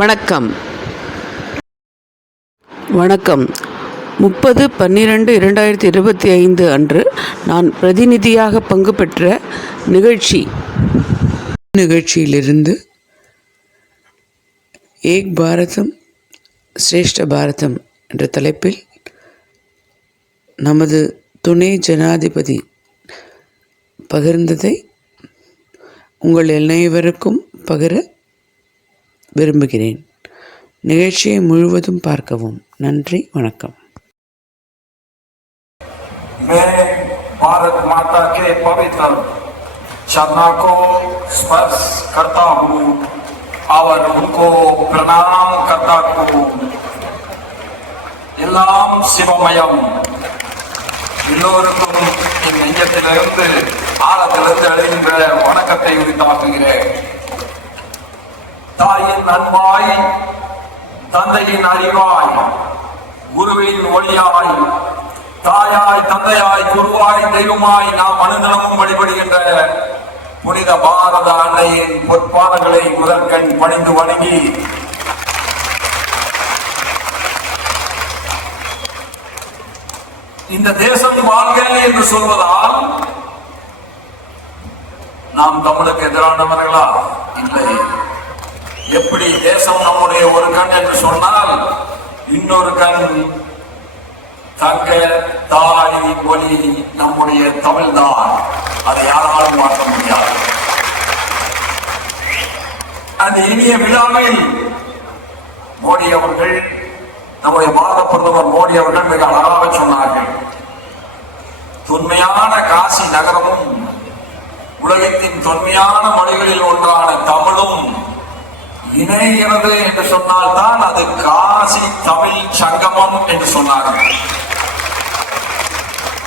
வணக்கம் 30/12/2025 அன்று நான் பிரதிநிதியாக பங்கு பெற்ற நிகழ்ச்சியிலிருந்து ஏக் பாரதம் சிரேஷ்ட பாரதம் என்ற தலைப்பில் நமது துணை ஜனாதிபதி பகிர்ந்ததை உங்கள் அனைவருக்கும் பகிர விரும்புகிறேன். நிகழ்ச்சியை முழுவதும் பார்க்கவும். நன்றி, வணக்கம். मैं भारत माता के पवित्र चरणों को स्पर्श करता हूँ और उनको प्रणाम करता हूँ. எல்லாம் சிவமயம். எல்லோருக்கும் என் நெஞ்சத்திலிருந்து ஆழத்திலிருந்து எழுகின்ற வணக்கத்தை உரித்தாக்குகிறேன். தாயின் அன்பாய், தந்தையின் அறிவாய், குருவின் ஒளியாய், தாயாய், தந்தையாய், குருவாய், தெய்வமாய் நாம் அனுதினமும் வழிபடுகின்ற புனித பாரத அன்னையின் பொற்பாதங்களை முதற்கண் பணிந்து வணங்கி இந்த தேசம் வாழ்க என்று சொல்வதால் நாம் தமிழுக்கு எதிரானவர்களா? இல்லை. எப்படி தேசம் நம்முடைய ஒரு கண் என்று சொன்னால் இன்னொரு கண் தங்க தாய் ஒலி நம்முடைய தமிழ்தான். அதை யாராலும் மாற்ற முடியாது. அந்த இனிய விழாவில் மோடி அவர்கள், நம்முடைய பாரத பிரதமர் மோடி அவர்கள் மிக அழகாக சொன்னார்கள். தொன்மையான காசி நகரமும் உலகத்தின் தொன்மையான மொழிகளில் ஒன்றான தமிழும் இணைகிறது என்று சொன்னால்தான் அது காசி தமிழ் சங்கமம் என்று சொன்னார்கள்.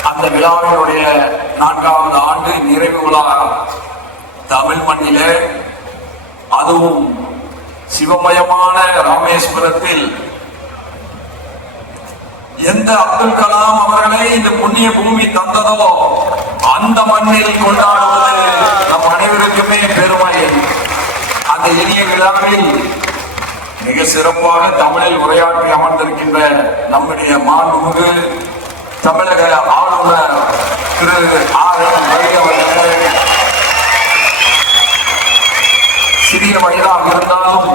அந்த விழாவினுடைய 4வது ஆண்டு நிறைவு விழா தமிழ் மண்ணிலே, அதுவும் சிவமயமான ராமேஸ்வரத்தில் எந்த அப்துல் கலாம் அவர்களை இந்த புண்ணிய பூமி தந்ததோ அந்த மண்ணில் கொண்டாடுவது நம் அனைவருக்குமே பெருமை. அந்த இனிய விழாவில் மிக சிறப்பாக தமிழில் உரையாற்றி அமர்ந்திருக்கின்ற நம்முடைய மாண்புமிகு தமிழக ஆளுநர் திரு ஆர்.என். ரவி அவர்கள் சிறிய வயதாக இருந்தாலும்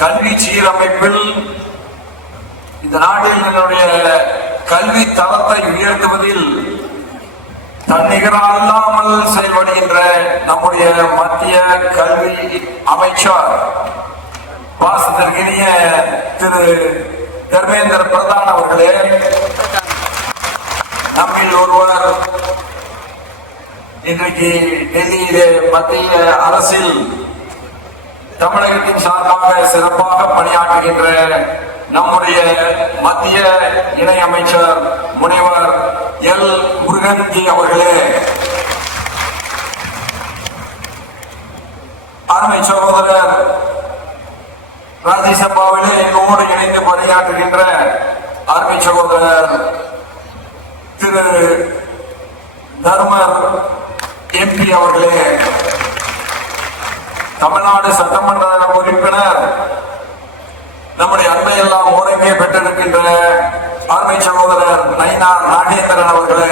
கல்வி சீரமைப்பில் இந்த நாட்டில் என்னுடைய கல்வி தரத்தை உயர்த்துவதில் தன்னிகரால்லாமல் செயல்படுகின்ற நம்முடைய மத்திய கல்வி அமைச்சர் பாசத்திற்கினிய திரு தர்மேந்திர பிரதான் அவர்களே, நம்மில் ஒருவர் இன்றைக்கு டெல்லியிலே மத்திய அரசில் தமிழகத்தின் சார்பாக சிறப்பாக பணியாற்றுகின்ற நம்முடைய மத்திய இணை அமைச்சர் முனைவர் எல். முருகன்ஜி அவர்களே, அருமை சகோதரர் ராஜ்யசபாவிலே எங்களோடு இணைந்து பணியாற்றுகின்ற அருமை சகோதரர் திரு தர்மர் எம்பி அவர்களே, தமிழ்நாடு சட்டமன்ற உறுப்பினர் நம்முடைய அன்பையெல்லாம் ஓரங்கே பெற்றிருக்கின்ற அருமை சகோதரர் நயினார் நாகேந்திரன் அவர்களே,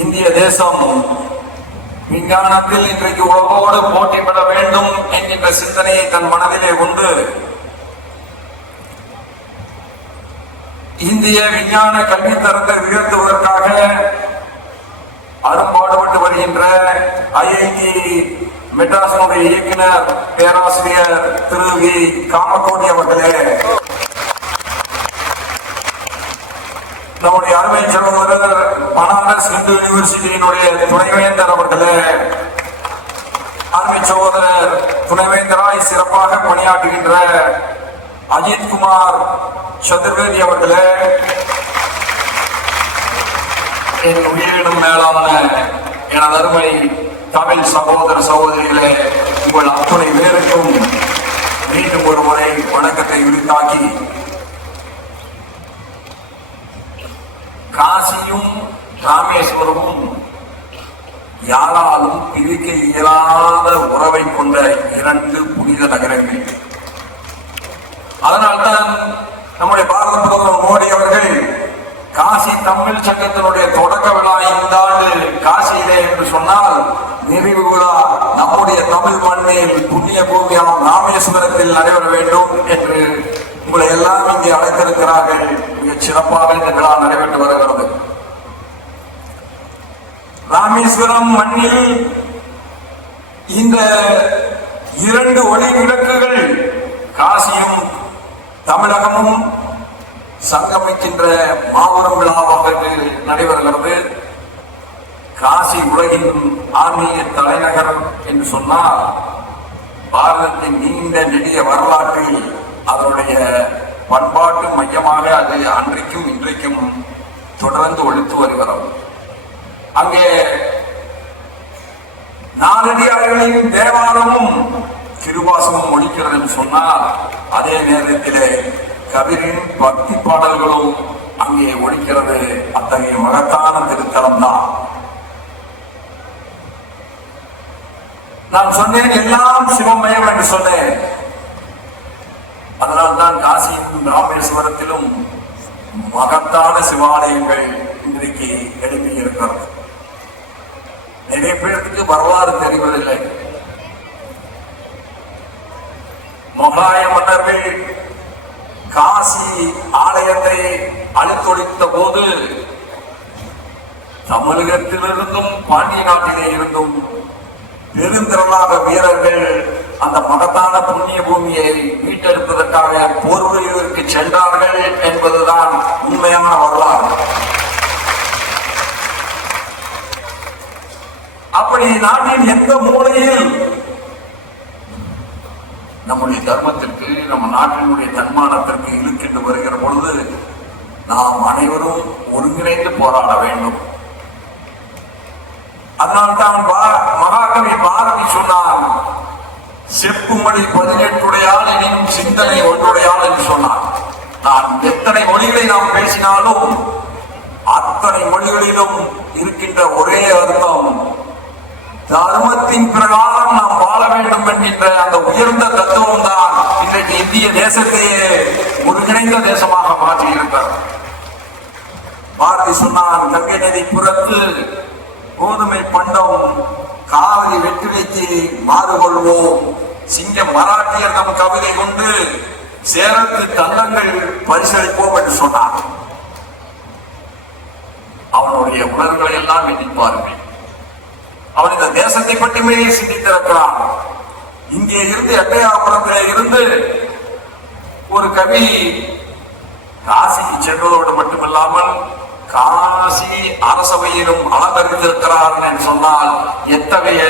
இந்திய தேசம் விஞ்ஞானத்தில் இன்றைக்கு உலகோடு போட்டிப்பட வேண்டும் என்கின்ற சிந்தனையை தன் மனதிலே கொண்டு இந்திய விஞ்ஞான கல்வி தரத்தை உயர்த்துவதற்காக அரும்பாடுபட்டு வருகின்ற ஐஐடி மெட்ராஸினுடைய இயக்குனர் பேராசிரியர் திரு வி. காமகோடி அவர்களே, நம்முடைய அருமை சகோதரர் பனாரஸ் இந்து யூனிவர்சிட்டியினுடைய துணைவேந்தர் அவர்களே, அருமை சகோதரர் துணைவேந்தராய் சிறப்பாக பணியாற்றுகின்ற அஜித் குமார் சதுர்வேதி அவர்களே, என் உயிரினும் மேலான எனது அருமை தமிழ் சகோதர சகோதரிகளே, உங்கள் அத்துணை பேருக்கும் மீண்டும் ஒரு முறை வணக்கத்தை உரித்தாக்கி, காசியும் ராமேஸ்வரமும் யாராலும் பிரிக்க இயலாத உறவை 2 புனித நகரங்கள். அதனால்தான் நம்முடைய பாரத பிரதமர் மோடி அவர்கள் காசி தமிழ் சங்கத்தினுடைய தொடக்க விழா இந்த ஆண்டு காசியிலே என்று சொன்னால் நிறைவு விழா நம்முடைய தமிழ் மண்ணில் புண்ணிய பூமியாம் ராமேஸ்வரத்தில் நடைபெற வேண்டும் என்று உங்களை எல்லாம் இங்கே அழைத்திருக்கிறார்கள். மிகச் சிறப்பாக இந்த விழா நடைபெற்று வருகிறது. ராமேஸ்வரம் மண்ணில் இந்த 2 ஒளி விளக்குகள் காசியும் தமிழகமும் சங்கமிக்கின்ற மாபெரும் விழாவாக நடைபெறுகிறது. காசி உலகின் ஆன்மீக தலைநகர் என்று சொன்னால் பாரதத்தின் நீண்ட நெடிய வரலாற்றில் அதனுடைய பண்பாட்டு மையமாக அது அன்றைக்கும் இன்றைக்கும் தொடர்ந்து ஒழித்து வருகிறது. அங்கே நாலடியார்களின் தேவாரமும் திருவாசமும் ஒழிக்கிறது என்று சொன்னால் அதே நேரத்திலே கபிரின் பக்தி பாடல்களும் அங்கே ஒழிக்கிறது. அத்தகைய மகத்தான திருத்தலம் தான். நான் சொன்னேன் எல்லாம் சிவமயம் என்று சொன்னேன். அதனால்தான் காசியும் ராமேஸ்வரத்திலும் மகத்தான சிவாலயங்கள் இன்றைக்கு எழுப்பி இருக்கிறது. நிறைய பேருக்கு வரலாறு தெரிவதில்லை. முகலாய மன்னர்கள் காசி ஆலயத்தை அழித்தொழித்த போது தமிழகத்திலிருந்தும் பாண்டிய நாட்டிலே இருந்தும் பெருந்திரளாக வீரர்கள் அந்த மகத்தான புண்ணிய பூமியை மீட்டெடுப்பதற்காக போர் புரிவதற்கு சென்றார்கள் என்பதுதான் உண்மையான வரலாறு. அப்படி நாட்டின் எந்த மூலையில் நம்முடைய தர்மத்திற்கு நம்ம நாட்டினுடைய தன்மானத்திற்கு இழுக்கின்ற வருகிற பொழுது நாம் அனைவரும் ஒருங்கிணைந்து போராட வேண்டும். அதனால்தான் மகாகவி பாரதி சொன்னார், செப்புமொழி 18 எனினும் சிந்தனை ஒன்றுடையாள் என்று சொன்னார். நான் எத்தனை மொழிகளை நாம் பேசினாலும் அத்தனை மொழிகளிலும் இருக்கின்ற ஒரே அர்த்தம் தர்மத்தின் பிரகாரம் நாம் வாழ வேண்டும் என்கின்ற அந்த உயர்ந்த தத்துவம் தான் இன்றைக்கு இந்திய தேசத்தையே ஒருங்கிணைந்த தேசமாக மாற்றி இருக்கிறது. பாரதி சொன்னார், கங்கை நதி புறத்து கோதுமை பண்டம் காவிரி வெற்றிலைக்கு மாறுகொள்வோம், சிங்க மராட்டியர் நம் கவிதை கொண்டு சேரத்து தங்கங்கள் பரிசளிப்போம் என்று சொன்னார். அவனுடைய உணர்வுகளை எல்லாம் எண்ணிப்பார்கள். அவன் இந்த தேசத்தை பற்றியுமே சிந்தித்திருக்கிறான். இங்கே இருந்து எட்டையாபுரத்திலே இருந்து ஒரு கவி காசிக்கு சென்றதோடு மட்டுமில்லாமல் காசி அரசவையிலும் அலங்கரித்திருக்கிறார் என்று சொன்னால் எத்தகைய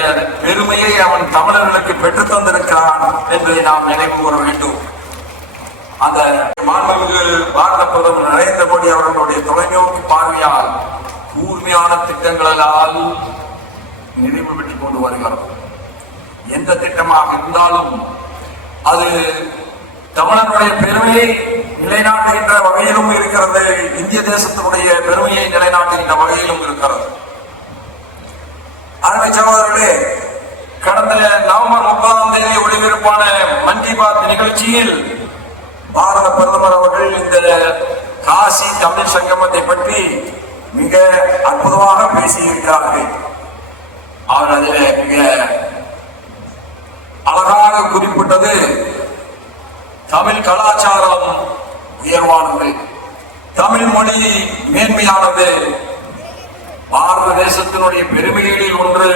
பெருமையை அவன் தமிழர்களுக்கு பெற்றுத் தந்திருக்கிறான் என்பதை நாம் நினைவு கூற வேண்டும். அந்த மாண்புமிகு பாரத பிரதமர் நரேந்திர மோடி அவர்களுடைய தொலைநோக்கு பார்வையால் கூர்மையான திட்டங்களால் நிறைவு பெற்றுக் கொண்டு வருகிறது. எந்த திட்டமாக இருந்தாலும் அது தமிழனுடைய பெருமையை நிலைநாட்டுகின்ற வகையிலும் இருக்கிறது, இந்திய தேசத்தினுடைய பெருமையை நிலைநாட்டுகின்ற வகையிலும் இருக்கிறது. அருமை சகோதரர்களே, கடந்த நவம்பர் 30 ஒளிபரப்பான மன் கி பாத் நிகழ்ச்சியில் பாரத பிரதமர் அவர்கள் இந்த காசி தமிழ் சங்கமத்தை பற்றி மிக அற்புதமாக பேசியிருக்கிறார்கள். அவர் அதில் மிக அழகாக குறிப்பிட்டது தமிழ் கலாச்சாரம் உயர்வானது, தமிழ் மொழி மேன்மையானது, பாரத தேசத்தினுடைய பெருமைகளில் ஒன்று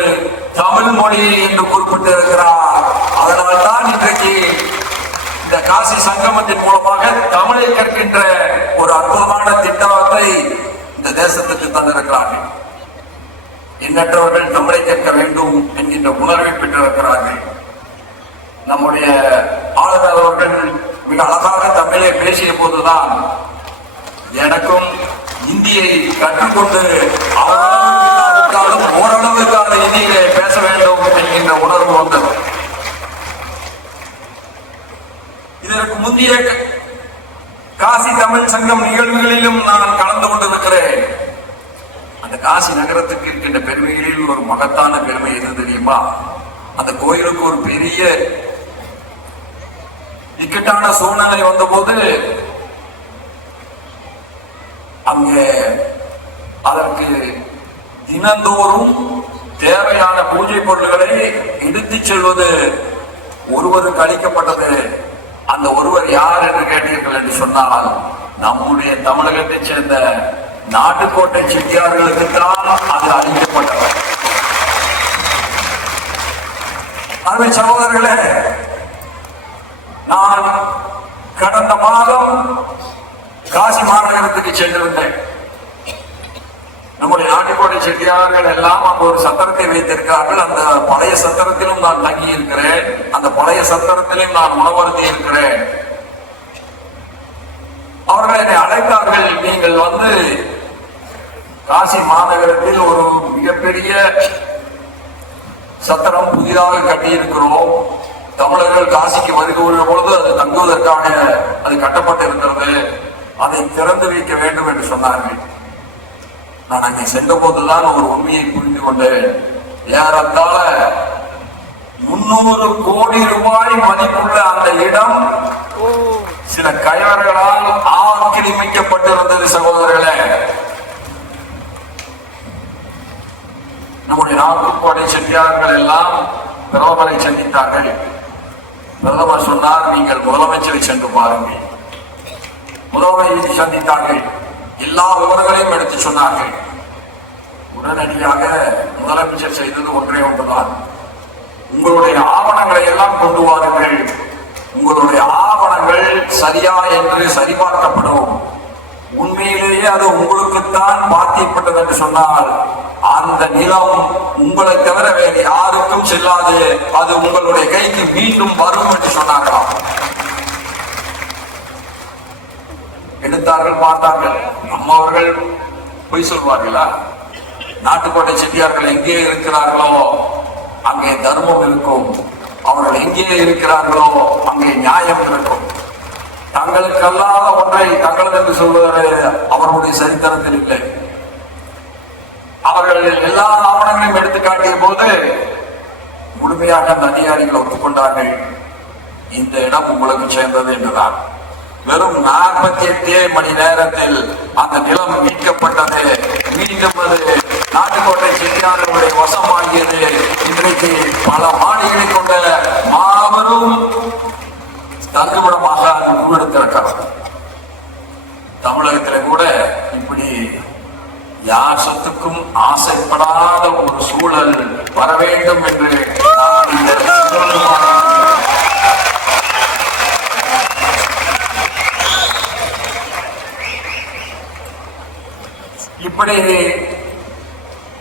தமிழ் மொழி என்று குறிப்பிட்டிருக்கிறார். அதனால்தான் இன்றைக்கு இந்த காசி சங்கமத்தின் மூலமாக தமிழை கற்கின்ற ஒரு அற்புதமான திட்டத்தை இந்த தேசத்துக்கு தந்திருக்கிறார்கள். எண்ணற்றவர்கள் தமிழை கற்க வேண்டும் என்கின்ற உணர்வை பெற்றிருக்கிறார்கள். நம்முடைய ஆளுநர் அவர்கள் மிக அழகாக தமிழை பேசிய போதுதான் எனக்கும் இந்தியை கற்றுக்கொண்டு அவர்களும் ஓரளவுக்கான இந்தியிலே பேச வேண்டும் என்கின்ற உணர்வு வந்தது. இதற்கு முந்தைய காசி தமிழ் சங்கம் நிகழ்வுகளிலும் நான் கலந்து கொண்டிருக்கிறேன். அந்த காசி நகரத்துக்கு இருக்கின்ற பெருமைகளில் ஒரு மகத்தான பெருமை எது தெரியுமா? அந்த கோயிலுக்கு ஒரு பெரிய இக்கட்டான சூழ்நிலை வந்தபோது அங்கே அதற்கு தினந்தோறும் தேவையான பூஜை பொருட்களை எடுத்துச் செல்வது ஒருவருக்கு அளிக்கப்பட்டது. அந்த ஒருவர் யார் என்று கேட்டீர்கள் என்று சொன்னால் நம்முடைய தமிழகத்தைச் சேர்ந்த நாட்டுக்கோட்டை செட்டியார்களுக்கு தான் அது அளிக்கப்பட்டது. அருமை சகோதரர்களே, நான் கடந்த மாதம் காசி மாநகரத்துக்கு சென்றிருந்தேன். நம்முடைய நாட்டுக்கோட்டை செட்டியார்கள் எல்லாம் அங்கு ஒரு சத்திரத்தை வைத்திருக்கிறார்கள். அந்த பழைய சத்திரத்திலும் நான் தங்கி இருக்கிறேன். அந்த பழைய சத்திரத்திலும் நான் உணவருந்தி இருக்கிறேன். அவர்கள் என்னை அழைத்தார்கள், நீங்கள் வந்து காசி மாநகரத்தில் ஒரு மிகப்பெரிய சத்திரம் புதிதாக கட்டியிருக்கிறோம். தமிழர்கள் காசிக்கு வருகிற பொழுது அது தங்குவதற்காக அது கட்டப்பட்டிருக்கிறது, அதை திறந்து வைக்க வேண்டும் என்று சொன்னார்கள். நான் அங்கே சென்ற போதுதான் ஒரு உண்மையை புரிந்து கொண்டேன். ஏறத்தாழ 300 கோடி ரூபாய் மதிப்புள்ள அந்த இடம் சில கயவர்களால் ஆக்கிரமிக்கப்பட்டிருந்தது. சகோதரர்களே, நம்முடைய நாட்டுக்கோட்டை செட்டியார்கள் எல்லாம் பிரதமரை சந்தித்தார்கள். பிரதமர் சொன்னார், நீங்கள் முதலமைச்சரை சென்று பாருங்கள். முதலமைச்சரை சந்தித்தார்கள். எல்லா விவரங்களையும் எடுத்து சொன்னார்கள். உடனடியாக முதலமைச்சர் செய்தது ஒன்றே ஒன்றுதான், உங்களுடைய ஆவணங்களை எல்லாம் கொண்டு வாருங்கள், உங்களுடைய ஆவணங்கள் சரியா என்று சரிபார்க்கப்படும். உண்மையிலேயே அது உங்களுக்குத்தான் பாத்தியப்பட்டது என்று சொன்னால் அந்த நிலம் உங்களை தவிர வேறு யாருக்கும் செல்லாது, அது உங்களுடைய கைக்கு மீண்டும் வரும் என்று சொன்னார்களாம். எடுத்தார்கள், பார்த்தார்கள். நம்மவர்கள் பொய் சொல்வார்களா? நாட்டுக்கோட்டை செட்டியார்கள் எங்கே இருக்கிறார்களோ அங்கே தர்மம் இருக்கும், அவர்கள் எங்கே இருக்கிறார்களோ அங்கே நியாயம் இருக்கும். தங்களுக்கு அல்லாத ஒன்றை தங்களது என்று சொல்வதற்கு அவர்களுடைய சரித்திரத்தில் இல்லை. அவர்கள் எல்லா ஆவணங்களையும் எடுத்து காட்டிய போது முழுமையாக அந்த அதிகாரிகள் ஒத்துக்கொண்டார்கள், இந்த இடம் உங்களுக்கு சேர்ந்தது என்றுதான். வெறும் 48 மணி நேரத்தில் அந்த நிலம் மீட்கப்பட்டது. மீண்டும் அது நாட்டுக்கோட்டை செட்டியார்களுடைய வசமாகியது. இன்றைக்கு பல மாடிகளை கொண்ட மாபெரும் தங்குமிடமாக அது உருவெடுத்திருக்கிறது. தமிழகத்திலே கூட இப்படி யார் சொத்துக்கும் ஆசைப்படாத ஒரு சூழல் வர வேண்டும் என்று நான் இந்த இப்படி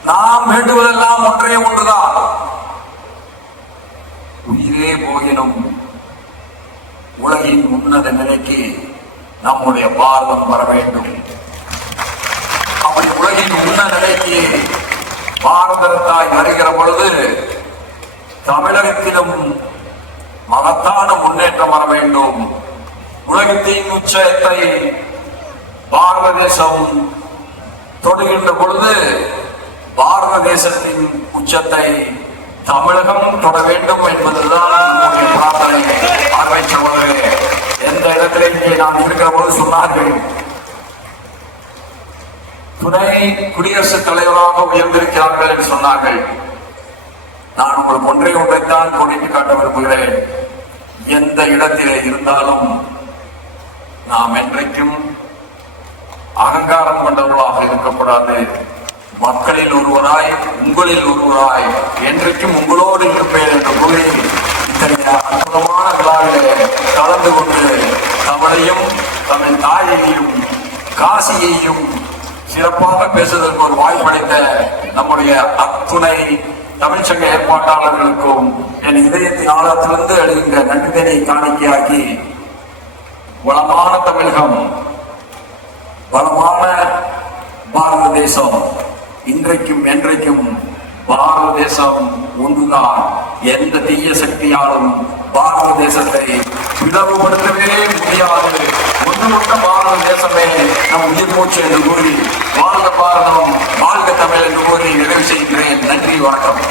நாம் வேண்டுவதெல்லாம் ஒன்றே ஒன்றுதான், உயிரே போகினும் உலகின் உன்னத நிலைக்கு நம்முடைய பாரதம் வர வேண்டும். அப்படி உலகின் உன்னத நிலைக்கு பாரதத்தாய் வருகிற பொழுது தமிழகத்திலும் மகத்தான முன்னேற்றம் வர வேண்டும். உலகத்தின் உச்சத்தை பாரத தேசம் தொடுகின்ற பொழுது பாரத தேசத்தின் உச்சத்தை தமிழகம் தொட வேண்டும் என்பதுதான் நம்முடைய பிரார்த்தனை. ஆர்வை சகோதரர்களே, எந்த இடத்திலே இங்கே நான் இருக்கிற பொழுது சொன்னார்கள், துணை குடியரசுத் தலைவராக உயர்ந்திருக்கிறார்கள் என்று சொன்னார்கள். நான் உங்களுக்கு ஒன்றைத்தான் கோடிட்டு காட்ட விரும்புகிறேன். எந்த இடத்திலே இருந்தாலும் நாம் என்றைக்கும் அகங்காரம் கொண்டவர்களாக இருக்கக்கூடாது. மக்களில் ஒருவராய், உங்களில் ஒருவராய், என்றைக்கும் உங்களோடு இருப்பேன் என்ற கூறி இத்தகைய அற்புதமான விழாவிலே கலந்து கொண்டு தமிழையும் தமிழ் தாயையும் காசியையும் சிறப்பாக பேசுவதற்கு ஒரு வாய்ப்படைத்த நம்முடைய அத்துணை தமிழ்ச்சங்க ஏற்பாட்டாளர்களுக்கும் என் இதயத்தின் ஆழத்திலிருந்து எழுகின்ற நன்றிதனை காணிக்கையாக்கி, வளமான தமிழகம், வளமான பாரத தேசம், இன்றைக்கும் என்றைக்கும் பாரத தேசம் ஒன்றுதான். எந்த தீய சக்தியாலும் பாரத தேசத்தை பிளவுபடுத்தவே முடியாது. ஒன்றுபட்ட பாரத தேசமே நம் உயிர் மூச்சு என்று கூறி, வாழ்க பாரதம், வாழ்க தமிழ் என்று கூறி நிறைவு செய்கிறேன். நன்றி, வணக்கம்.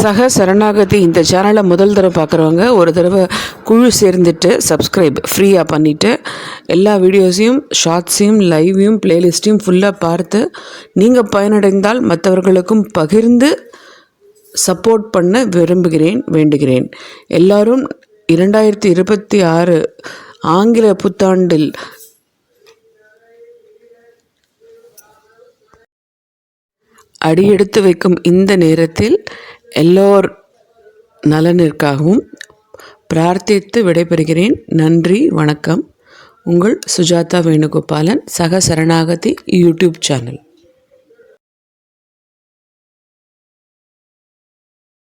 சக சரணாகதி இந்த சேனலை முதல் தடவை பார்க்குறவங்க ஒரு தடவை குழு சேர்ந்துட்டு சப்ஸ்கிரைப் ஃப்ரீயாக பண்ணிவிட்டு எல்லா வீடியோஸையும் ஷார்ட்ஸையும் லைவையும் ப்ளேலிஸ்ட்டையும் ஃபுல்லாக பார்த்து நீங்கள் பயனடைந்தால் மற்றவர்களுக்கும் பகிர்ந்து சப்போர்ட் பண்ண வேண்டுகிறேன். எல்லாரும் 2026 ஆங்கில புத்தாண்டில் அடியெடுத்து வைக்கும் இந்த நேரத்தில் எல்லோர் நலனிற்காகவும் பிரார்த்தித்து விடைபெறுகிறேன். நன்றி, வணக்கம். உங்கள் சுஜாதா வேணுகோபாலன், சக சரணாகதி யூடியூப் சேனல்.